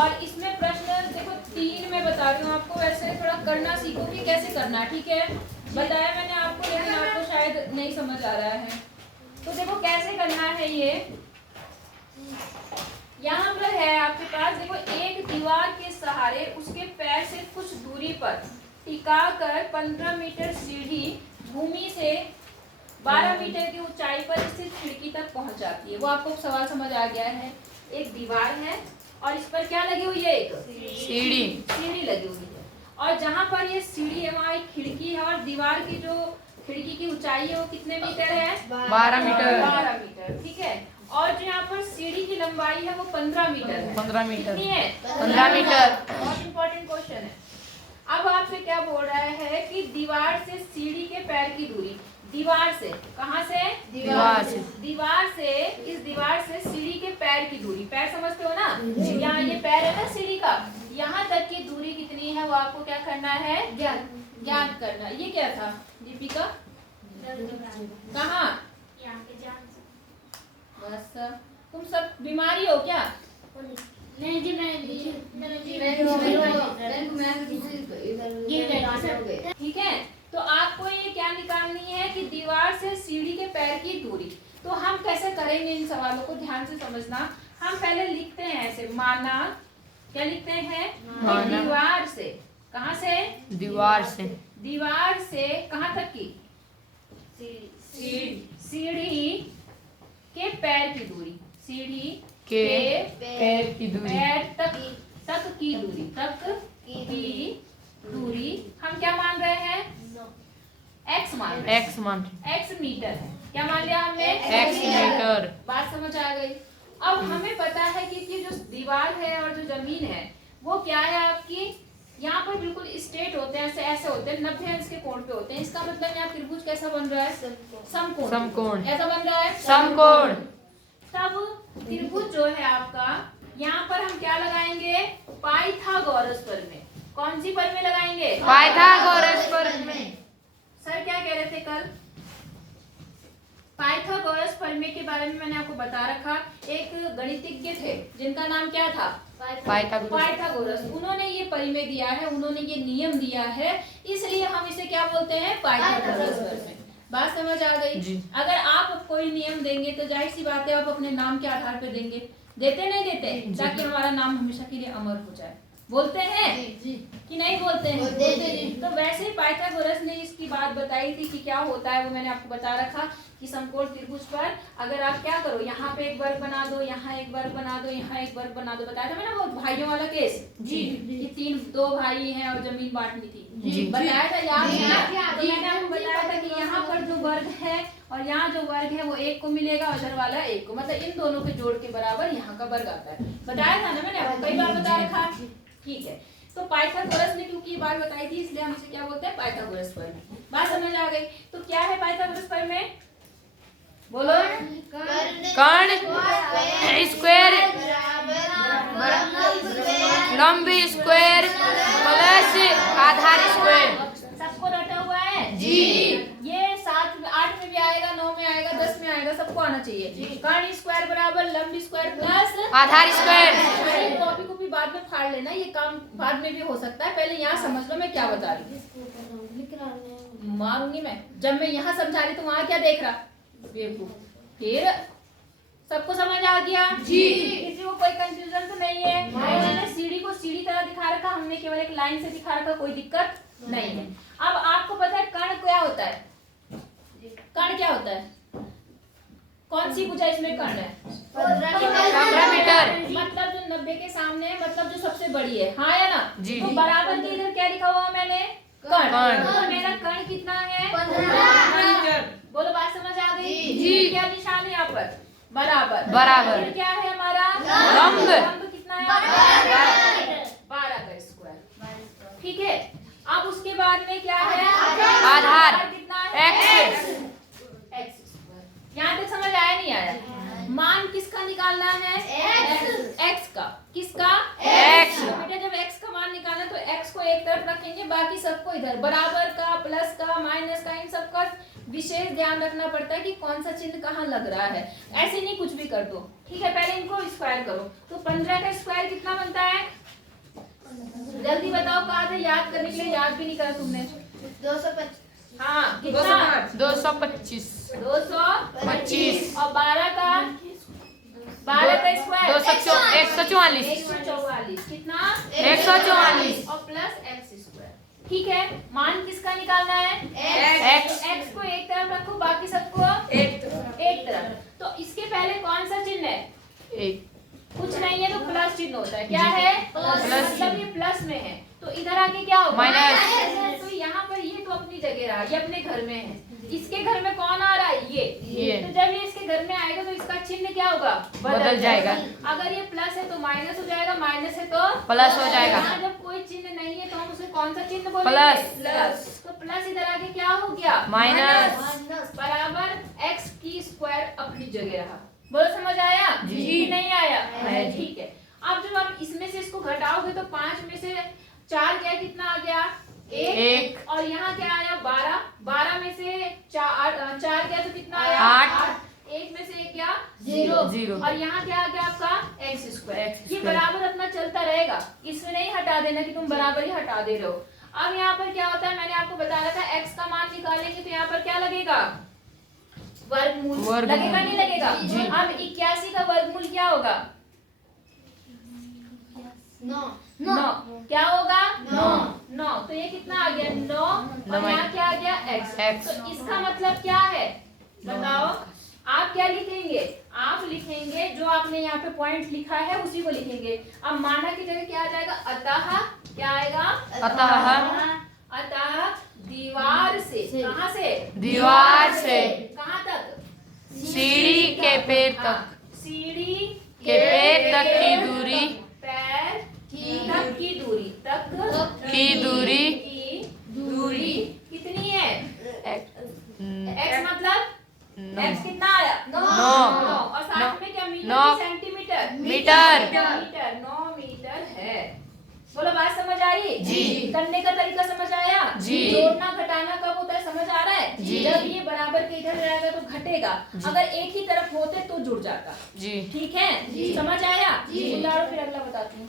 और इसमें प्रश्न देखो 3 में बता रही हूँ आपको, वैसे थोड़ा करना सीखो कि कैसे करना है, ठीक है। बताया मैंने आपको, लेकिन आपको शायद नहीं समझ आ रहा है। तो देखो कैसे करना है ये। यहाँ पर है आपके पास, देखो एक दीवार के सहारे उसके पैर से कुछ दूरी पर टिकाकर 15 मीटर सीढ़ी भूमि से 12 मीटर की ऊंचाई पर स्थित खिड़की तक पहुंच जाती है। वो आपको सवाल समझ आ गया है। एक दीवार है और इस पर क्या लगी हुई है, एक सीढ़ी लगी हुई है, और जहां पर ये सीढ़ी है वहां एक खिड़की है, और दीवार की जो खिड़की की ऊंचाई है वो कितने मीटर है, 12 मीटर। 12 मीटर, ठीक है। और जो यहाँ पर सीढ़ी की लंबाई है वो 15 मीटर है। 15 मीटर। कितनी है, 15 मीटर। बहुत इंपॉर्टेंट क्वेश्चन है। अब आपसे क्या बोल रहा है कि दीवार से सीढ़ी के पैर की दूरी, दीवार से, कहां से, दीवार से इस दीवार से सीढ़ी के पैर की दूरी, पैर समझते हो ना, यहाँ ये पैर है ना सीढ़ी का, यहाँ तक की दूरी कितनी है वो आपको क्या करना है, ज्ञात करना। ये क्या था दीपिका, कहाँ, बस तुम सब बीमारी हो क्या, नहीं जी ठीक है। तो आपको ये क्या निकालनी है कि दीवार से सीढ़ी के पैर की दूरी। तो हम कैसे करेंगे इन सवालों को, ध्यान से समझना। हम पहले लिखते हैं ऐसे, माना, क्या लिखते हैं, दीवार से, कहां से, दीवार से कहां तक की, सीढ़ी के पैर की दूरी, सीढ़ी के पैर की दूरी, पैर तक की दूरी हम क्या मान रहे हैं, x मान रहे हैं, x मीटर है। क्या मान लिया हमने, x मीटर। बात समझ आ गई। अब हमें पता है कि जो दीवार है और जो जमीन है वो क्या है आपकी, यहाँ पर बिल्कुल स्ट्रेट होते हैं, ऐसे होते हैं, 90 अंश के कोण पे होते हैं। इसका मतलब यहाँ त्रिभुज कैसा बन रहा है, समकोण, ऐसा बन रहा है, समकोण। तब त्रिभुज जो है आपका, यहाँ पर हम क्या लगाएंगे, पाइथागोरस प्रमेय। कौन सी प्रमेय लगाएंगे, पाइथागोरस प्रमेय। सर क्या कह रहे थे कल, पाइथागोरस प्रमेय के बारे में मैंने आपको बता रखा। एक गणितज्ञ थे जिनका नाम क्या था, पाइथागोरस। उन्होंने ये प्रमेय दिया है, उन्होंने ये नियम दिया है, इसलिए हम इसे क्या बोलते हैं, पाइथागोरस प्रमेय। बात समझ आ गई। अगर आप कोई नियम देंगे तो जाहिर सी बात है आप अपने नाम के आधार पे देंगे, देते नहीं देते, ताकि हमारा नाम हमेशा के लिए अमर हो जाए। बोलते हैं कि नहीं बोलते हैं। तो वैसे ही पाइथागोरस ने इसकी बात बताई थी कि क्या होता है, वो मैंने आपको बता रखा कि समकोण त्रिभुज पर अगर आप क्या करो, यहाँ पे एक वर्ग बना दो, यहाँ एक वर्ग बना दो, यहाँ एक वर्ग बना दो। बताया था मैंने वो भाइयों वाला केस जी, कि 2 भाई हैं और जमीन बांटनी थी, बताया था, याद है। मैंने आपको बताया था कि यहाँ पर जो वर्ग है और यहाँ जो वर्ग है वो 1 को मिलेगा, उधर वाला 1 को, मतलब इन दोनों के जोड़ के बराबर यहाँ का वर्ग आता है। बताया था ना मैंने आपको, कई बार बता रखा, ठीक है। तो पाइथागोरस ने क्योंकि ये बात बताई थी, इसलिए हम इसे क्या बोलते हैं, पाइथागोरस प्रमेय। बात समझ आ गई। तो क्या है पाइथागोरस प्रमेय, बोलो, कर्ण स्क्वायर लंबी स्क्वायर प्लस आधार स्क्वायर। सबको रटा हुआ है जी। ये 7 8 में भी आएगा, 9 में आएगा, 10 में आएगा, सबको आना चाहिए। कर्ण स्क्वायर बराबर लंबी स्क्वायर प्लस आधार स्क्वायर। कॉपी को भी बाद में फाड़ लेना, ये काम बाद में भी हो सकता है, पहले यहाँ समझ लो मैं क्या बता रही हूँ। मारूंगी मैं, जब मैं यहाँ समझा रही तो वहाँ क्या देख रहा, फिर सबको समझ आ गया जी, किसी को कोई कंफ्यूजन तो नहीं है। मैंने सीढ़ी को सीढ़ी तरह दिखा रखा, हमने केवल एक लाइन से दिखा रखा, कोई दिक्कत नहीं है। अब आपको पता है कर्ण क्या होता है, कर्ण क्या होता है, कौन सी भुजा इसमें कर्ण है, 15 मीटर। मतलब जो 90 के सामने है, मतलब जो सबसे बड़ी है, हाँ या ना जी। तो बराबर के इधर क्या लिखा हुआ मैंने, कर्ण। तो मेरा कर्ण कितना है, 15 मीटर। बोलो, बात समझ आ गई जी। क्या निशान है यहाँ पर, बराबर। फिर क्या है हमारा, लंब कितना है, 12 का स्क्वायर, ठीक है। अब उसके बाद में क्या है, आधार कितना है, x। यहाँ तक समझ आया नहीं आया, मान किसका निकालना है, x का, किसका, x। बेटा जब x का मान निकालना तो x को एक तरफ रखेंगे, बाकी सबको इधर, बराबर का, प्लस का, माइनस का, इन सबका विशेष ध्यान रखना पड़ता है कि कौन सा चिन्ह कहाँ लग रहा है, ऐसे नहीं कुछ भी कर दो। ठीक है, पहले इनको स्क्वायर करो। तो 15 का स्क्वायर कितना बनता है, जल्दी बताओ। कहा था याद करने के लिए, याद भी नहीं करा तुमने। 225। हाँ, कितना? 225 225 और 12 का स्क्वायर 144 कितना? 144 और प्लस एक्स स्क्वायर। ठीक है, मान किसका निकालना है? एक्स। तो एक्स को एक तरफ रखो, बाकी सबको एक तरफ। तो इसके पहले कौन सा चिन्ह है? एक कुछ नहीं है तो प्लस चिन्ह होता है। क्या है? प्लस मतलब ये प्लस में है, तो इधर आके क्या होगा? माइनस। तो यहाँ पर ये तो अपनी जगह रहा, ये अपने घर में है। इसके घर में कौन आ रहा है? ये। तो जब ये इसके घर में आएगा तो इसका चिन्ह क्या होगा? बदल जाएगा। अगर ये प्लस है तो माइनस हो जाएगा, माइनस है तो प्लस हो जाएगा। यहाँ जब कोई चिन्ह नहीं है तो हम उसे कौन सा चिन्ह बोलेंगे? प्लस। तो प्लस इधर आके क्या हो गया? माइनस। बराबर एक्स की स्क्वायर अपनी जगह रहा। बोलो, समझ आया? जी। नहीं आया? आया जी। ठीक है। अब जब आप इसमें से इसको घटाओगे तो 5 में से 4 गया, कितना आ गया? एक। और यहाँ क्या आया? 12। 12 में से 4 गया तो कितना आया? 8। 1 में से 1 गया? 0। और यहाँ क्या आ गया आपका? X square. एक्स ये स्क्वायर। बराबर अपना चलता रहेगा, इसमें नहीं हटा देना कि तुम बराबर ही हटा दे रहे हो। अब यहाँ पर क्या होता है, मैंने आपको बताया था एक्स का मान निकालेंगे तो यहाँ पर क्या लगेगा? वर्गमूल। लगेगा नहीं लगेगा? जी। अब 81 का वर्गमूल क्या होगा? 9। क्या होगा? 9। तो ये कितना आ गया? 9। और यहाँ क्या आ गया? एक्स। तो इसका मतलब क्या है बताओ? आप क्या लिखेंगे? आप लिखेंगे जो आपने यहाँ पे पॉइंट लिखा है उसी को लिखेंगे। अब माना की जगह क्या आ जाएगा? अतः क्या आएगा? अतः दीवार से, कहाँ से? दीवार से कहाँ तक? सीढ़ी के पैर तक, सीढ़ी के पैर तक की दूरी, पैर तक की दूरी, की दूरी कितनी है? एक्स मतलब एक्स कितना आया? 9। और साथ में क्या? मीटर की सेंटीमीटर? मीटर। 9 मीटर है। बोलो, बात समझ आई? जी। करने का तरीका समझ आया? जी। जोड़ना घटाना कब होता है समझ आ रहा है? जी। जब ये बराबर के इधर रहेगा तो घटेगा, अगर एक ही तरफ होते तो जुड़ जाता। जी। ठीक है? समझ आया? उदाहरण फिर अगला बताती हूँ।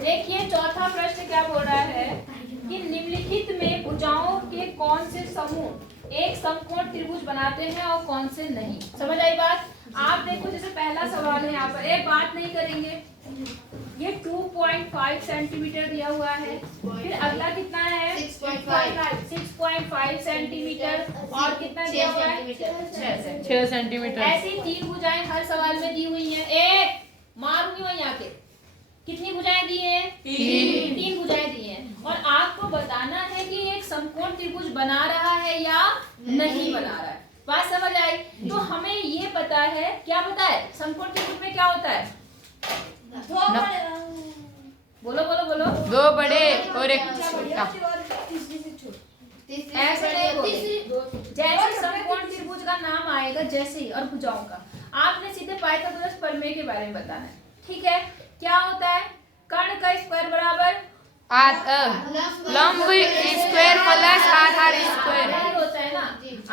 देखिए, चौथा प्रश्न क्या बोल रहा है कि निम्नलिखित में भुजाओं के कौन से समूह एक समकोण त्रिभुज बनाते हैं और कौन से नहीं। समझ आई बात? आप देखो, जैसे पहला सवाल है यहाँ पर, एक बात नहीं करेंगे, ये 2.5 सेंटीमीटर दिया हुआ है। फिर अगला कितना है? 6.5 सेंटीमीटर। और कितना दिया हुआ है? 6 सेंटीमीटर। ऐसी 3 भुजाएं हर सवाल में दी हुई हैं। एक मारूंगी वही आके। कितनी भुजाएं दी हैं? 3 भुजाएं दी हैं। और आपको बताना है कि एक समकोण त्रिभुज बना रहा है या नहीं बना रहा है। बात समझ आई? तो हमें ये पता है, क्या पता है? समकोण त्रिभुज में क्या होता है? बोलो बोलो बोलो। 2 बड़े और एक छोटा। ऐसे नहीं बोले। जैसे समकोण त्रिभुज का नाम आएगा, जैसे ही, और भुजाओं का आपने सीधे पाइथागोरस प्रमेय के बारे में बताना है। ठीक है? क्या होता है? कर्ण का स्क्वायर बराबर लंब स्क्वायर प्लस आधार स्क्वायर। यही होता है ना।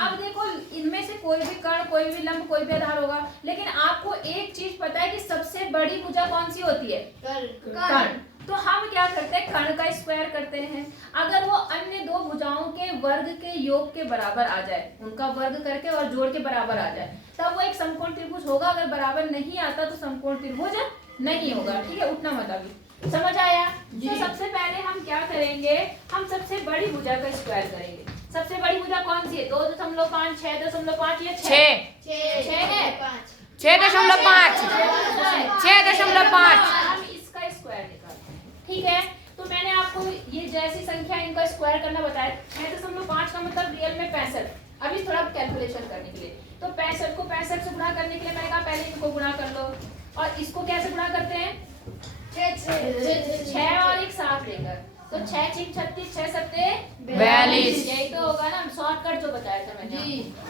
अब देखो, इनमें से कोई भी कर्ण, कोई भी लंब, कोई भी आधार होगा, लेकिन आपको एक चीज पता है कि सबसे बड़ी भुजा कौन सी होती है? कर्ण। तो हम क्या करते हैं? कर्ण का स्क्वायर करते हैं। अगर वो अन्य 2 भुजाओं के वर्ग के योग के बराबर आ जाए, उनका वर्ग करके और जोड़ के बराबर आ जाए, तब वो एक समकोण त्रिभुज होगा। अगर बराबर नहीं आता तो समकोण त्रिभुज नहीं होगा। ठीक है? उठना मत अभी। समझ आया? तो सबसे पहले हम क्या करेंगे? हम सबसे बड़ी भुजा का स्क्वायर करेंगे। सबसे बड़ी भुजा कौन सी है? 2.5, 6.5 या 6 है? 6.5 हम इसका स्क्वायर निकालते हैं। ठीक है? तो मैंने आपको ये जैसी संख्या इनका स्क्वायर करना बताया। 6.5 का मतलब रियल में 65। अभी थोड़ा कैलकुलेशन करने के लिए, तो 65 को 65 से गुणा करने के लिए मैंने कहा पहले इनको गुणा कर लो। और इसको कैसे गुणा करते हैं? 6 और एक 7 लेकर, तो 6 6 36, 6 7 42। यही तो होगा ना, शॉर्टकट जो बताया था मैंने।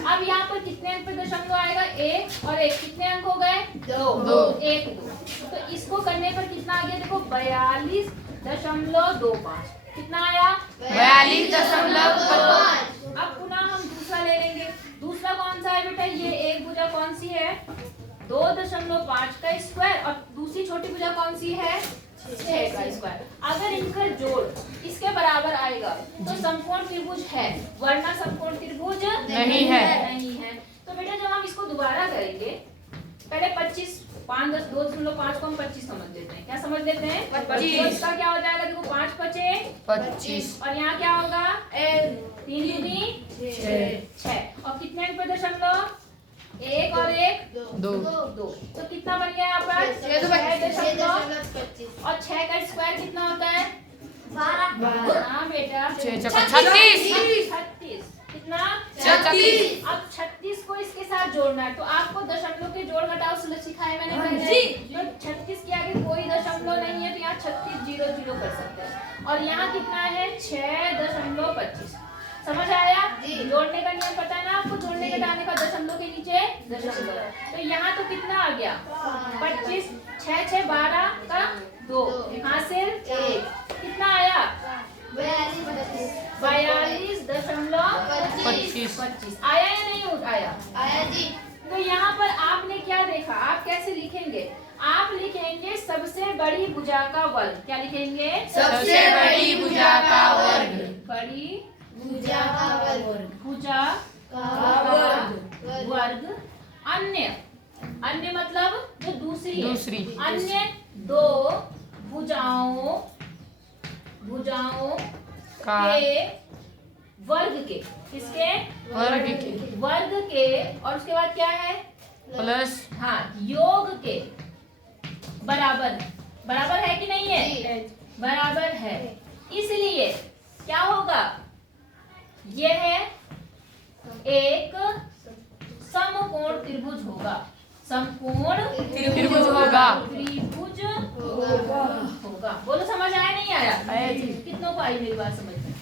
अब यहाँ पर कितने अंक पे दशमलव आएगा? 1 और 1, कितने अंक हो गए? 2। 1 2। तो इसको करने पर कितना आ गया? देखो, 42.25। कितना आया? 42.5। अब पुनः हम दूसरा ले लेंगे। दूसरा कौन सा है बेटा? ये एक भुजा कौन सी है? 2.5 का स्क्वायर, और दूसरी छोटी भुजा कौन सी है? 6 का स्क्वायर। अगर इनका जोड़ इसके बराबर आएगा तो समकोण त्रिभुज है, वरना समकोण त्रिभुज नहीं है। नहीं है। तो बेटा जब हम इसको दोबारा करेंगे, पहले 25 5 10 2.5 को हम 25 समझ लेते हैं। क्या समझ लेते हैं? 25 का क्या हो जाएगा? देखो 5 5 25 और यहाँ क्या होगा? 3 दूनी 6 और कितने अंक पे दशमलव? 1 और 1 2 2। तो कितना बन गया यहाँ पर? 6.25 और 6 का स्क्वायर कितना होता है? 12। हाँ बेटा 6 36। कितना? 36। अब 36 को इसके साथ जोड़ना है, तो आपको दशमलव के जोड़ घटाव सिखाया मैंने पहले। तो 36 के आगे कोई दशमलव नहीं है, तो यहाँ 36 0 0 कर सकते हैं। और यहाँ कितना है? 6.25। समझ आया? जोड़ने का नियम पता है ना आपको? जोड़ने घटाने का दशमलव के नीचे दशमलव। तो यहाँ तो कितना आ गया? 25 6 6 12 का 2 हासिल 1 कितना आया? 42.25 आया या नहीं आया? तो यहाँ पर आपने क्या देखा? आप कैसे लिखेंगे? आप लिखेंगे सबसे बड़ी भुजा का वर्ग। क्या लिखेंगे? सबसे बड़ी भुजा का वर्ग। बड़ी भुजा का वर्ग। भुजा का वर्ग। अन्य मतलब जो दूसरी है। अन्य दो भुजाओं का के वर्ग के। किसके? वर्ग के और उसके बाद क्या है? प्लस हाँ योग के बराबर है कि नहीं है? बराबर है। इसलिए क्या होगा? यह एक समकोण त्रिभुज होगा। समकोण त्रिभुज होगा। त्रिभुज होगा। बोलो समझ आया नहीं आया? कितनों को आई मेरी बात समझ में?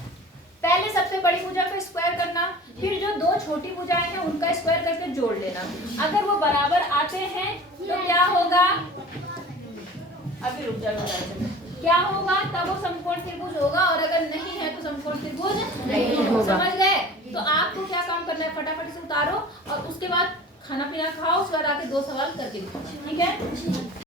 पहले सबसे बड़ी भुजा का स्क्वायर करना, फिर जो दो छोटी भुजाएं हैं उनका स्क्वायर करके जोड़ लेना। अगर वो बराबर आते हैं तो क्या होगा? अभी रुक जाओ। क्या होगा? तब वो समकोण त्रिभुज होगा, और अगर नहीं है तो समकोण त्रिभुज नहीं होगा। समझ गए? तो आपको क्या काम करना है? फटाफट से उतारो और उसके बाद खाना पीना खाओ, उसके बाद आके 2 सवाल करके दिखाओ। ठीक है?